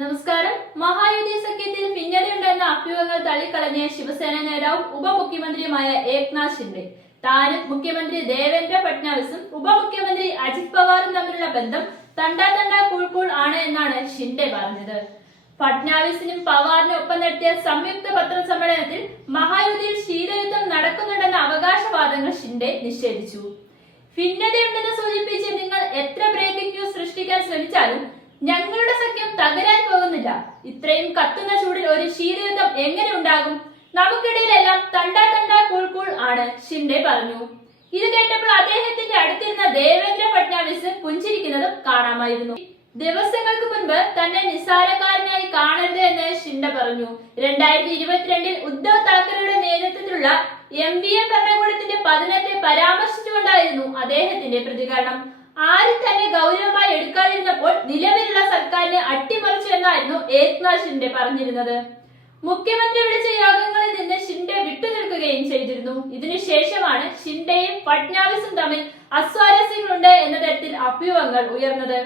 നമസ്കാരം. മഹായുതി സഖ്യത്തിൽ ഭിന്നതയുണ്ടെന്ന അഭ്യൂഹങ്ങൾ തള്ളിക്കളഞ്ഞ ശിവസേന നേതാവും ഉപമുഖ്യമന്ത്രിയുമായ ഏക്നാഥ് ഷിൻഡെ. താനും മുഖ്യമന്ത്രി ദേവേന്ദ്ര ഫട്നാവിസും ഉപമുഖ്യമന്ത്രി അജിത് പവാറും തമ്മിലുള്ള ബന്ധം തണ്ടാ തണ്ടാ കൂൾ കൂൾ ആണ് എന്നാണ് ഷിൻഡെ പറഞ്ഞത്. ഫട്നാവിസിനും പവാറിനും ഒപ്പം നടത്തിയ സംയുക്ത പത്രസമ്മേളനത്തിൽ മഹായുതിയിൽ ശീതയുദ്ധം നടക്കുന്നുണ്ടെന്ന അവകാശവാദങ്ങൾ ഷിൻഡെ നിഷേധിച്ചു. ഭിന്നതയുണ്ടെന്ന് സൂചിപ്പിച്ച് നിങ്ങൾ എത്ര ബ്രേക്കിംഗ് ന്യൂസ് സൃഷ്ടിക്കാൻ ശ്രമിച്ചാലും ഞങ്ങളുടെ സഖ്യം തകരാൻ പോകുന്നില്ല. ഇത്രയും കത്തുന്ന ചൂടിൽ ഒരു ശീതയുദ്ധം എങ്ങനെ ഉണ്ടാകും? നമുക്കിടയിലെല്ലാം തണ്ടാ തണ്ടാ കൂൾ കൂൾ ആണ് ഷിൻഡെ പറഞ്ഞു. ഇത് കേട്ടപ്പോൾ അദ്ദേഹത്തിന്റെ അടുത്തിരുന്ന ദേവേന്ദ്ര ഫട്നാവിസ് പുഞ്ചിരിക്കുന്നതും കാണാമായിരുന്നു. ദിവസങ്ങൾക്ക് മുൻപ് തന്നെ നിസ്സാരക്കാരനായി കാണരുത് എന്ന് ഷിൻഡ പറഞ്ഞു. രണ്ടായിരത്തി ഇരുപത്തിരണ്ടിൽ ഉദ്ധവ് താക്കറെയുടെ നേതൃത്വത്തിലുള്ള എം വി എ ഭരണകൂടത്തിന്റെ പതനത്തെ പരാമർശിച്ചുകൊണ്ടായിരുന്നു അദ്ദേഹത്തിന്റെ പ്രതികരണം. ആരും തന്നെ എടുക്കാതിരുന്നപ്പോൾ നിലവിലുള്ള സർക്കാരിനെ അട്ടിമറിച്ചു എന്നായിരുന്നു ഏക്നാഥ് ഷിൻഡെ പറഞ്ഞിരുന്നത്. മുഖ്യമന്ത്രി വിളിച്ച യോഗങ്ങളിൽ നിന്ന് ഷിൻഡെ വിട്ടുനിൽക്കുകയും ചെയ്തിരുന്നു. ഇതിനുശേഷമാണ് ഷിൻഡെയും ഫട്നാവിസും തമ്മിൽ അസ്വാരസ്യങ്ങളുണ്ട് എന്ന തരത്തിൽ അഭ്യൂഹങ്ങൾ ഉയർന്നത്.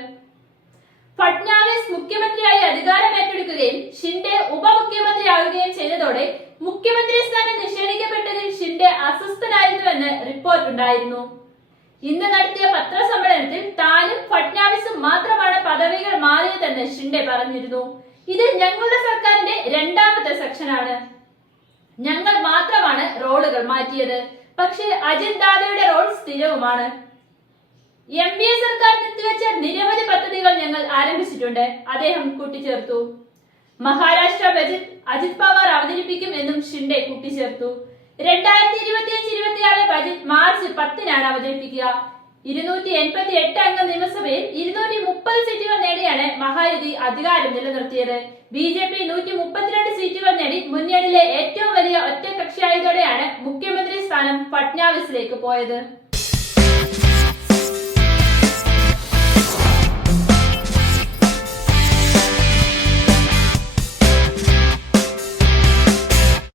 ഫട്നാവിസ് മുഖ്യമന്ത്രിയായി അധികാരം ഏറ്റെടുക്കുകയും ഷിൻഡെ ഉപമുഖ്യമന്ത്രിയാവുകയും ചെയ്തതോടെ മുഖ്യമന്ത്രി സ്ഥാനം നിഷേധിക്കപ്പെട്ടതിൽ ഷിൻഡെ അസ്വസ്ഥനായിരുന്നുവെന്ന് റിപ്പോർട്ടുണ്ടായിരുന്നു ഇന്ന് നടത്തിയ പത്രസമ്മേളനത്തിൽ താനും ഫഡ്നാവിസ് മാറിയതെന്ന് ഷിൻഡെ പറഞ്ഞിരുന്നു. ഇത് ഞങ്ങളുടെ സർക്കാരിന്റെ രണ്ടാമത്തെ സെക്ഷനാണ്. ഞങ്ങൾ മാത്രമാണ് റോളുകൾ മാറ്റിയത്. പക്ഷേ അജിത് ദാദയുടെ റോൾ സ്ഥിരവുമാണ്. എം പി എ സർക്കാർ നിർത്തിവെച്ച നിരവധി പദ്ധതികൾ ഞങ്ങൾ ആരംഭിച്ചിട്ടുണ്ട്. അദ്ദേഹം കൂട്ടിച്ചേർത്തു. മഹാരാഷ്ട്ര ബജറ്റ് അജിത് പവാർ അവതരിപ്പിക്കും എന്നും ഷിൻഡെ കൂട്ടിച്ചേർത്തു. രണ്ടായിരത്തി ഇരുപത്തിയഞ്ച് ഇരുപത്തിയാറ് ബജറ്റ് മാർച്ച് പത്തിനാണ് അവതരിപ്പിക്കുക. ഇരുന്നൂറ്റി എൺപത്തി എട്ട് അംഗ നിയമസഭയിൽ ഇരുന്നൂറ്റി മുപ്പത് സീറ്റുകൾ നേടിയാണ് മഹായുതി അധികാരം നിലനിർത്തിയത്. ബി ജെ പി നൂറ്റി മുപ്പത്തിരണ്ട് സീറ്റുകൾ നേടി മുന്നണിയിലെ ഏറ്റവും വലിയ ഒറ്റ കക്ഷിയായതോടെയാണ് മുഖ്യമന്ത്രി സ്ഥാനം ഫട്നാവിസിലേക്ക് പോയത്.